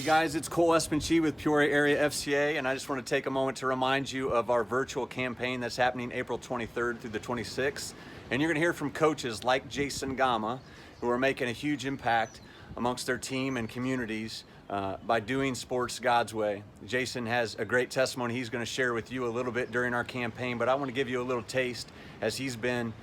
Hey guys, it's Cole Espenchi with Peoria Area FCA, and I just want to take a moment to remind you of our virtual campaign that's happening April 23rd through the 26th. And you're going to hear from coaches like Jason Gama, who are making a huge impact amongst their team and communities by doing sports God's way. Jason has a great testimony he's going to share with you a little bit during our campaign, but I want to give you a little taste as he's been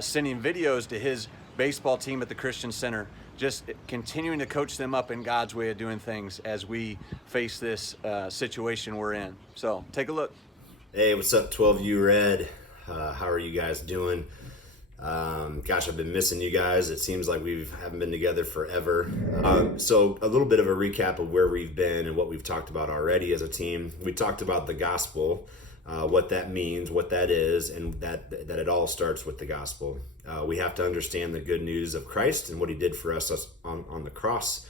sending videos to his baseball team at the Christian Center, just continuing to coach them up in God's way of doing things as we face this situation we're in. So take a look. Hey, what's up, 12U Red? How are you guys doing? Gosh, I've been missing you guys. It seems like we haven't been together forever. So a little bit of a recap of where we've been and what we've talked about already as a team. We talked about the gospel, what that means, what that is, and that it all starts with the gospel. We have to understand the good news of Christ and what he did for us on the cross.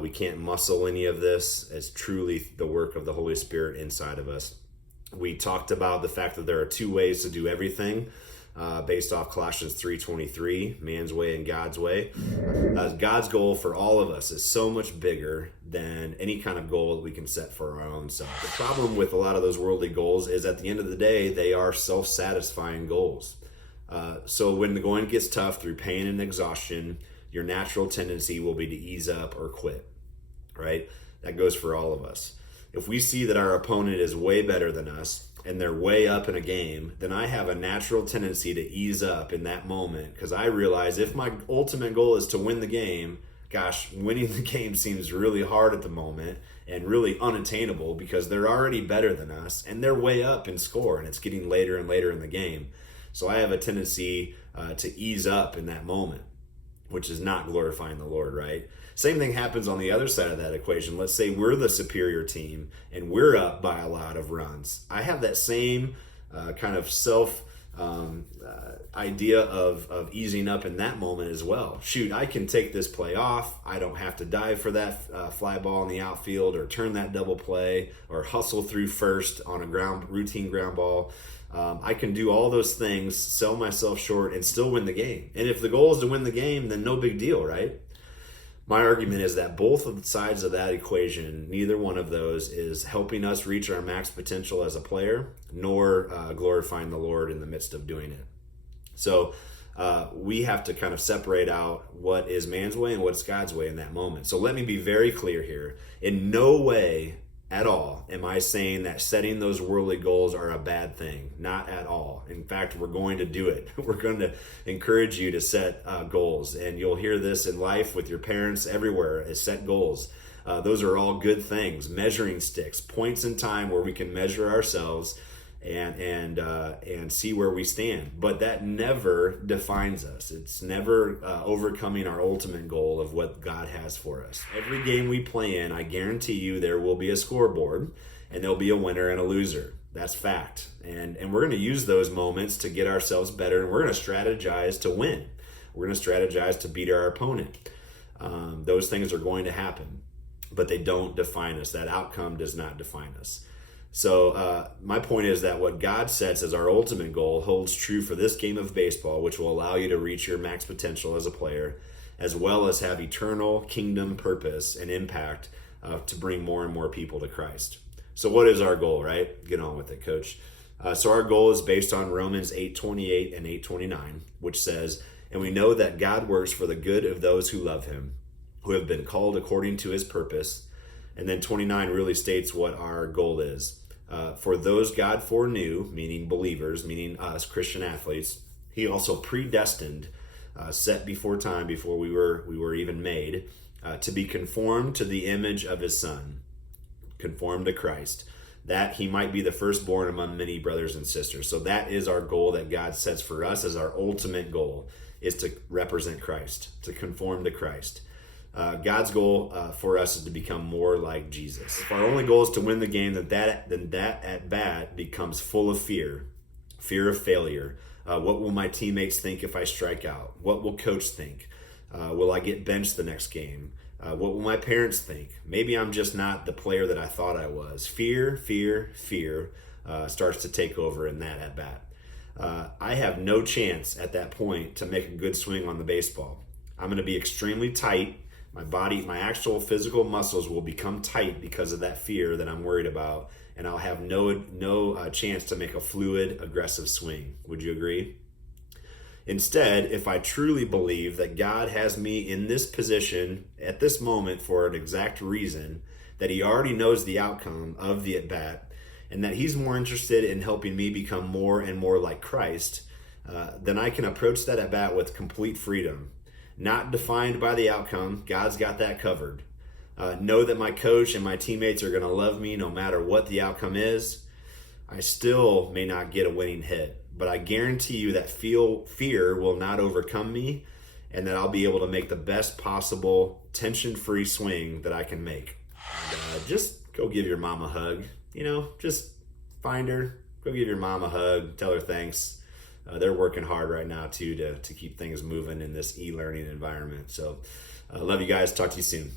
We can't muscle any of this. It's truly the work of the Holy Spirit inside of us. We talked about the fact that there are two ways to do everything, based off Colossians 3:23, man's way and God's way. God's goal for all of us is so much bigger than any kind of goal that we can set for our own self. The problem with a lot of those worldly goals is at the end of the day, they are self-satisfying goals. So when the going gets tough through pain and exhaustion, your natural tendency will be to ease up or quit, right? That goes for all of us. If we see that our opponent is way better than us and they're way up in a game, then I have a natural tendency to ease up in that moment because I realize if my ultimate goal is to win the game, gosh, winning the game seems really hard at the moment and really unattainable because they're already better than us and they're way up in score and it's getting later and later in the game. So I have a tendency to ease up in that moment, which is not glorifying the Lord, right? Same thing happens on the other side of that equation. Let's say we're the superior team and we're up by a lot of runs. I have that same kind of self idea of easing up in that moment as well. Shoot, I can take this play off. I don't have to dive for that fly ball in the outfield or turn that double play or hustle through first on a routine ground ball. I can do all those things, sell myself short, and still win the game. And if the goal is to win the game, then no big deal, right? My argument is that both of the sides of that equation, neither one of those is helping us reach our max potential as a player, nor glorifying the Lord in the midst of doing it. So we have to kind of separate out what is man's way and what's God's way in that moment. So let me be very clear here. In no way at all am I saying that setting those worldly goals are a bad thing. Not at all. In fact, we're going to do it. We're going to encourage you to set goals. And you'll hear this in life with your parents everywhere, is set goals. Those are all good things. Measuring sticks, points in time where we can measure ourselves and see where we stand. But that never defines us. It's never overcoming our ultimate goal of what God has for us. Every game we play in, I guarantee you there will be a scoreboard and there'll be a winner and a loser. That's fact. And we're going to use those moments to get ourselves better, and we're going to strategize to win. We're going to strategize to beat our opponent. Those things are going to happen, but they don't define us. That outcome does not define us. So my point is that what God sets as our ultimate goal holds true for this game of baseball, which will allow you to reach your max potential as a player, as well as have eternal kingdom purpose and impact to bring more and more people to Christ. So what is our goal, right? Get on with it, coach. So our goal is based on Romans 8:28 and 8:29, which says, "And we know that God works for the good of those who love him, who have been called according to his purpose." And then 29 really states what our goal is. For those God foreknew, meaning believers, meaning us, Christian athletes, he also predestined, set before time, before we were even made, to be conformed to the image of his Son, conformed to Christ, that he might be the firstborn among many brothers and sisters. So that is our goal that God sets for us as our ultimate goal, is to represent Christ, to conform to Christ. God's goal for us is to become more like Jesus. If our only goal is to win the game, then that at bat becomes full of fear of failure. What will my teammates think if I strike out? What will coach think? Will I get benched the next game? What will my parents think? Maybe I'm just not the player that I thought I was. Fear starts to take over in that at bat. I have no chance at that point to make a good swing on the baseball. I'm going to be extremely tight My body, my actual physical muscles will become tight because of that fear that I'm worried about, and I'll have no chance to make a fluid, aggressive swing. Would you agree? Instead, if I truly believe that God has me in this position at this moment for an exact reason, that he already knows the outcome of the at-bat, and that he's more interested in helping me become more and more like Christ, then I can approach that at-bat with complete freedom. Not defined by the outcome. God's got that covered. Know that my coach and my teammates are going to love me no matter what the outcome is. I still may not get a winning hit, but I guarantee you that fear will not overcome me, and that I'll be able to make the best possible tension-free swing that I can make. And, just go give your mom a hug. Just find her, go give your mom a hug, tell her thanks. They're working hard right now too to keep things moving in this e-learning environment. So love you guys. Talk to you soon.